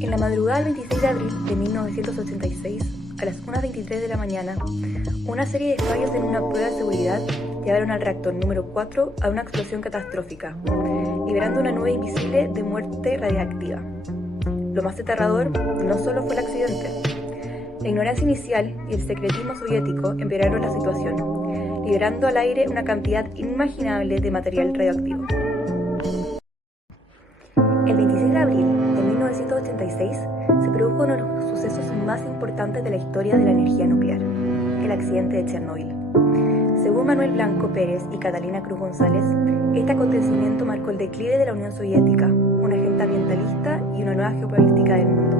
En la madrugada del 26 de abril de 1986, a las 1:23 de la mañana, una serie de fallos en una prueba de seguridad llevaron al reactor número 4 a una explosión catastrófica, liberando una nube invisible de muerte radiactiva. Lo más aterrador no solo fue el accidente. La ignorancia inicial y el secretismo soviético empeoraron la situación, liberando al aire una cantidad inimaginable de material radioactivo. El 26 de abril de 1986 se produjo uno de los sucesos más importantes de la historia de la energía nuclear, el accidente de Chernóbil. Según Manuel Blanco Pérez y Catalina Cruz González, este acontecimiento marcó el declive de la Unión Soviética, una agenda ambientalista y una nueva geopolítica del mundo.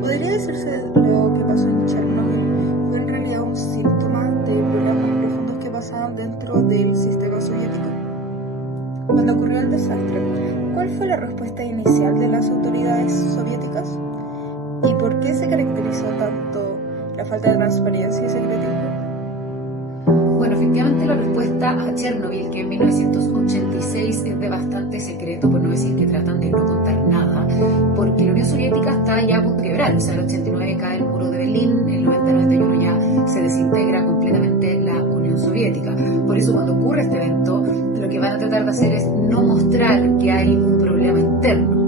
¿Podría decirse lo que pasó en Chernóbil fue en realidad un síntoma de problemas profundos que pasaban dentro del sistema soviético? Cuando ocurrió el desastre, ¿cuál fue la respuesta inicial de las autoridades soviéticas? ¿Y por qué se caracterizó tanto la falta de transparencia y secretismo? Bueno, efectivamente la respuesta a Chernóbil, que en 1986 es de bastante secreto, por no decir que tratan de no contar nada, porque la Unión Soviética está ya a punto de quebrar. O sea, el 89 cae el muro de Berlín, el 90-91 ya se desintegra completamente la Unión Soviética. Por eso cuando ocurre este evento, lo que van a tratar de hacer es no mostrar que hay un problema interno.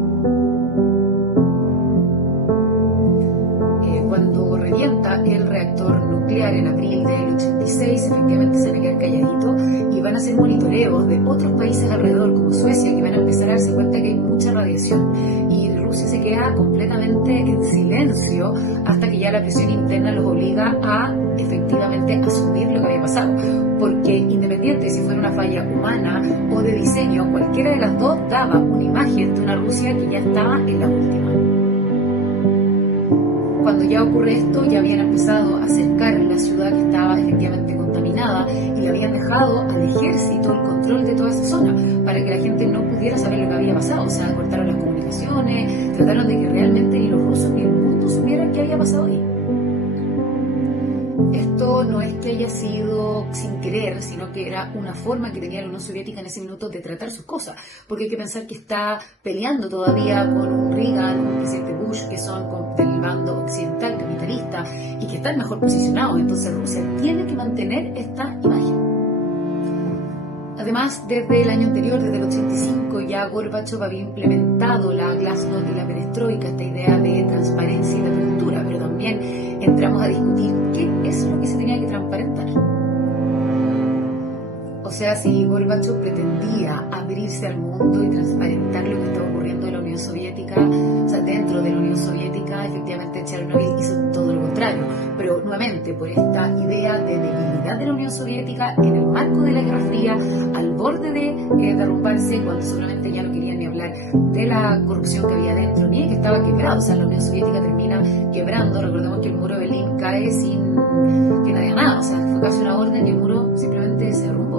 Cuando revienta el reactor nuclear en abril del 86, efectivamente se van a quedar calladitos y van a hacer monitoreos de otros países alrededor, como Suecia, que van a empezar a darse cuenta que hay mucha radiación. Y Rusia se queda completamente en silencio hasta que ya la presión interna los obliga a efectivamente asumir lo que había pasado. Porque independiente si fuera una falla humana o de diseño, cualquiera de las dos daba una imagen de una Rusia que ya estaba en la última. Cuando ya ocurre esto, ya habían empezado a acercar la ciudad que estaba efectivamente contaminada y le habían dejado al ejército el control de toda esa zona para que la gente no pudiera saber lo que había pasado. O sea, cortaron las comunicaciones, trataron de que realmente ni los rusos ni el mundo supieran qué había pasado ahí. Esto no es que haya sido sin querer, sino que era una forma que tenía la Unión Soviética en ese minuto de tratar sus cosas, porque hay que pensar que está peleando todavía con un Reagan, un presidente Bush, que son del bando occidental capitalista y que están mejor posicionados. Entonces Rusia tiene que mantener esta imagen. Además, desde el año anterior, desde el 85, ya Gorbachev había implementado la Glasnost y la Perestroika, esta idea de transparencia y de apertura, pero también entramos a discutir qué es lo que se tenía que transparentar. O sea, si Gorbachev pretendía abrirse al mundo y transparentar lo que estaba ocurriendo en la Unión Soviética, o sea, dentro de la Unión Soviética, efectivamente Chernóbil hizo todo lo contrario, pero nuevamente por esta idea de debilidad de la Unión Soviética en el marco de la Guerra Fría, al borde de derrumbarse, cuando seguramente ya no querían ni hablar de la corrupción que había dentro, ni de que estaba quebrado. O sea, la Unión Soviética termina quebrando. Recordemos que el muro de Berlín cae sin que nadie haga nada, o sea, fue casi una orden y el muro simplemente se derrumbó.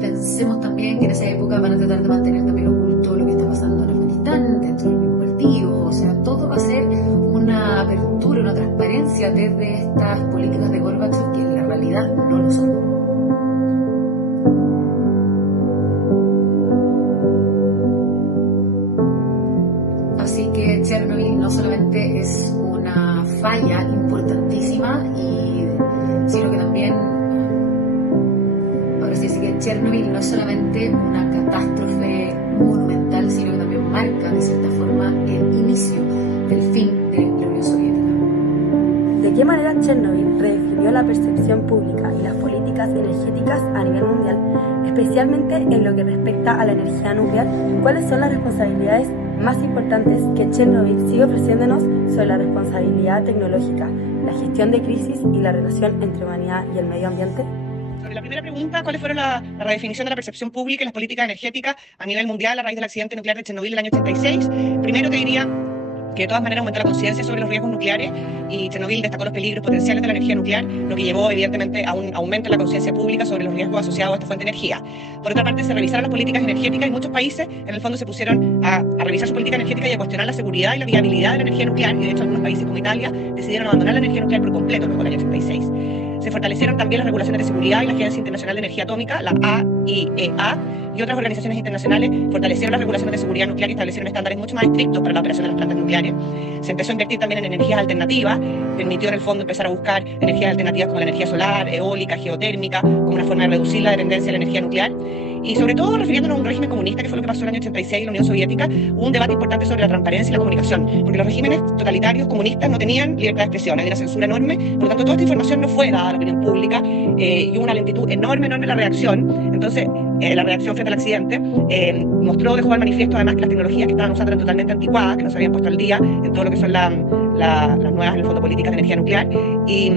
Pensemos también que en esa época van a tratar de mantener también oculto lo que está pasando en Afganistán, dentro del mismo partido. O sea, todo va a ser una apertura, una transparencia desde estas políticas de Gorbachev que en la realidad no lo son. Así que Chernóbil no solamente es una falla importantísima, sino que también, ahora sí, así que Chernóbil no es solamente una catástrofe monumental, sino que también marca de cierta forma el inicio del fin de la Unión Soviética. ¿De qué manera Chernóbil redefinió la percepción pública y las políticas energéticas a nivel mundial, especialmente en lo que respecta a la energía nuclear? ¿Cuáles son las responsabilidades más importantes que Chernóbil sigue ofreciéndonos sobre la responsabilidad tecnológica, la gestión de crisis y la relación entre humanidad y el medio ambiente? Sobre la primera pregunta, ¿cuáles fueron la redefinición de la percepción pública y las políticas energéticas a nivel mundial a raíz del accidente nuclear de Chernóbil del año 86? Primero te diría que de todas maneras aumentó la conciencia sobre los riesgos nucleares y Chernóbil destacó los peligros potenciales de la energía nuclear, lo que llevó evidentemente a un aumento en la conciencia pública sobre los riesgos asociados a esta fuente de energía. Por otra parte, se revisaron las políticas energéticas y muchos países en el fondo se pusieron a revisar su política energética y a cuestionar la seguridad y la viabilidad de la energía nuclear, y de hecho algunos países como Italia decidieron abandonar la energía nuclear por completo luego del año 86. Se fortalecieron también las regulaciones de seguridad y la Agencia Internacional de Energía Atómica, la IAEA y otras organizaciones internacionales fortalecieron las regulaciones de seguridad nuclear y establecieron estándares mucho más estrictos para la operación de las plantas nucleares. Se empezó a invertir también en energías alternativas, permitió en el fondo empezar a buscar energías alternativas como la energía solar, eólica, geotérmica, como una forma de reducir la dependencia de la energía nuclear. Y sobre todo, refiriéndonos a un régimen comunista, que fue lo que pasó en el año 86 en la Unión Soviética, hubo un debate importante sobre la transparencia y la comunicación, porque los regímenes totalitarios comunistas no tenían libertad de expresión, había una censura enorme, por lo tanto toda esta información no fue dada a la opinión pública y hubo una lentitud enorme en la reacción. Entonces, la reacción frente al accidente dejó al manifiesto además que las tecnologías que estaban usando eran totalmente anticuadas, que no se habían puesto al día en todo lo que son las nuevas, en el fondo, políticas de energía nuclear. Y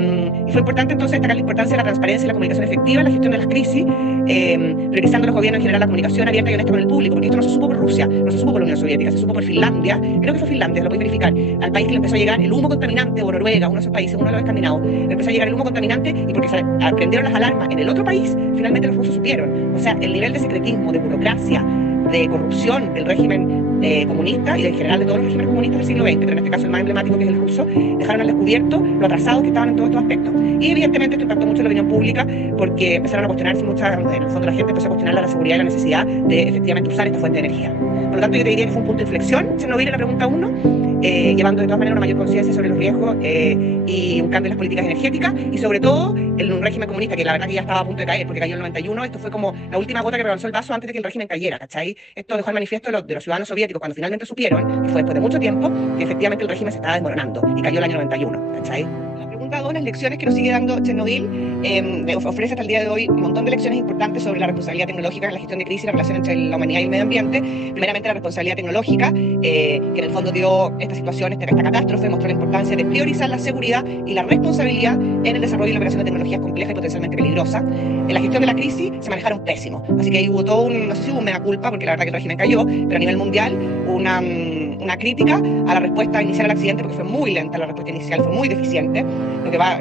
fue importante entonces destacar la importancia de la transparencia y la comunicación efectiva en la gestión de las crisis, priorizando los gobiernos en general la comunicación abierta y honesta con el público, porque esto no se supo por Rusia, no se supo por la Unión Soviética, se supo por Finlandia, creo que fue Finlandia, lo podéis verificar, al país que le empezó a llegar el humo contaminante, o Noruega, uno de esos países, uno de los escandinavos, le empezó a llegar el humo contaminante, y porque se prendieron las alarmas en el otro país, finalmente los rusos supieron. O sea, el nivel de secretismo, de burocracia, de corrupción del régimen comunista y en general de todos los regímenes comunistas del siglo XX, pero en este caso el más emblemático, que es el ruso, dejaron al descubierto lo atrasados que estaban en todos estos aspectos. Y evidentemente esto impactó mucho en la opinión pública, porque empezaron a cuestionarse en el fondo la gente empezó a cuestionar la seguridad y la necesidad de efectivamente usar esta fuente de energía. Por lo tanto, yo te diría que fue un punto de inflexión Chernobyl en la pregunta 1, llevando de todas maneras una mayor conciencia sobre los riesgos y un cambio en las políticas energéticas, y sobre todo en un régimen comunista que la verdad que ya estaba a punto de caer, porque cayó en el 91, esto fue como la última gota que rebalsó el vaso antes de que el régimen cayera, ¿cachai? Esto dejó el manifiesto de los ciudadanos soviéticos cuando finalmente supieron, y fue después de mucho tiempo, que efectivamente el régimen se estaba desmoronando y cayó el año 91, ¿cachai? La pregunta 2, las lecciones que nos sigue dando Chernobyl, ofrece hasta el día de hoy un montón de lecciones importantes sobre la responsabilidad tecnológica en la gestión de crisis y la relación entre la humanidad y el medio ambiente. Primeramente, la responsabilidad tecnológica, que en el fondo dio esta situación, esta catástrofe, mostró la importancia de priorizar la seguridad y la responsabilidad en el desarrollo y la operación de tecnologías complejas y potencialmente peligrosas. En la gestión de la crisis se manejaron pésimo, así que ahí hubo todo no sé si hubo un mea culpa, porque la verdad que el régimen cayó, pero a nivel mundial una crítica a la respuesta inicial al accidente, porque fue muy lenta la respuesta inicial, fue muy deficiente,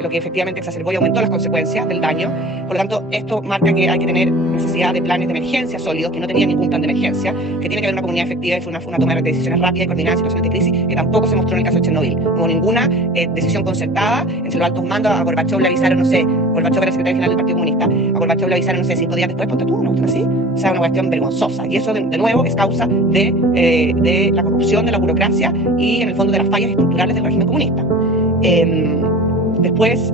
lo que efectivamente exacerbó y aumentó las consecuencias del daño. Por lo tanto, esto marca que hay que tener necesidad de planes de emergencia sólidos, que no tenía ningún plan de emergencia, que tiene que haber una comunidad efectiva y fue una toma de decisiones rápida y coordinada en situaciones de crisis, que tampoco se mostró en el caso de Chernobyl. No hubo ninguna decisión concertada entre los altos mandos. A Gorbachev le avisaron, no sé, Gorbachev era el secretario general del Partido Comunista, a Gorbachev le avisaron, no sé, 5 días después, ponte tú, una cuestión así. O sea, una cuestión vergonzosa. Y eso, de nuevo, es causa de la corrupción, de la burocracia y, en el fondo, de las fallas estructurales del régimen comunista. Después,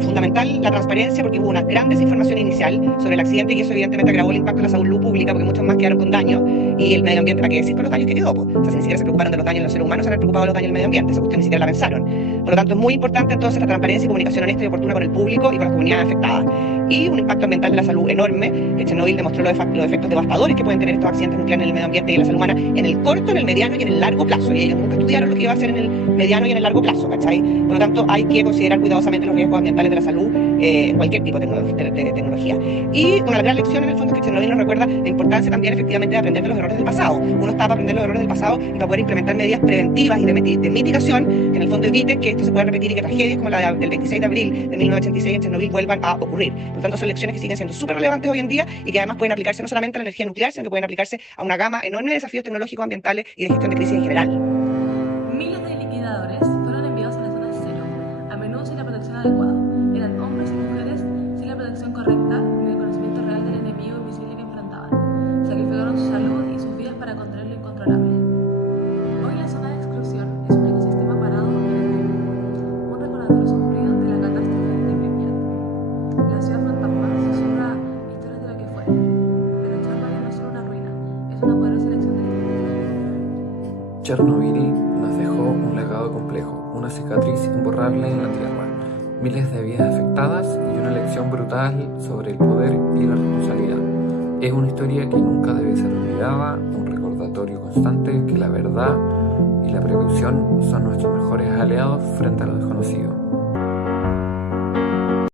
fundamental la transparencia, porque hubo una gran desinformación inicial sobre el accidente, y eso evidentemente agravó el impacto en la salud pública, porque muchos más quedaron con daños, y el medio ambiente, ¿para qué decir con los daños que quedó? O sea, si ni siquiera se preocuparon de los daños en los seres humanos, se han preocupado de los daños en el medio ambiente, esa cuestión ni siquiera la pensaron. Por lo tanto, es muy importante entonces la transparencia y comunicación honesta y oportuna con el público y con las comunidades afectadas. Y un impacto ambiental de la salud enorme, que Chernobyl demostró los efectos devastadores que pueden tener estos accidentes nucleares en el medio ambiente y en la salud humana en el corto, en el mediano y en el largo plazo. Y ellos nunca estudiaron lo que iba a hacer en el mediano y en el largo plazo, ¿cachai? Por lo tanto, hay que considerar cuidadosamente los riesgos ambientales de la salud en cualquier tipo de tecnología. Y una gran lección en el fondo es que Chernobyl nos recuerda la importancia también efectivamente de aprender de los errores del pasado. Uno está para aprender los errores del pasado y para poder implementar medidas preventivas y de mitigación que en el fondo eviten que esto se pueda repetir y que tragedias como la del 26 de abril de 1986 en Chernobyl vuelvan a ocurrir. Por lo tanto, son lecciones que siguen siendo súper relevantes hoy en día y que además pueden aplicarse no solamente a la energía nuclear, sino que pueden aplicarse a una gama enorme de desafíos tecnológicos, ambientales y de gestión de crisis en general. Miles de liquidadores fueron enviados a la zona cero, a menudo sin la protección adecuada. Eran hombres y mujeres sin la protección correcta ni el conocimiento real del enemigo invisible que enfrentaban. Sacrificaron su salud y sus vidas para controlar lo incontrolable. Hoy la zona de exclusión es un ecosistema parado en el tiempo, un recordatorio sombrío de la catástrofe de Pripyat. La ciudad fantasma susurra historias de lo que fue, pero Chernobyl no es solo una ruina, es una poderosa lección de historia. Chernobyl nos dejó un legado complejo, una cicatriz imborrable en la Tierra, miles de vidas afectadas y una lección brutal sobre el poder y la responsabilidad. Es una historia que nunca debe ser olvidada, un recordatorio constante que la verdad y la precaución son nuestros mejores aliados frente a lo desconocido.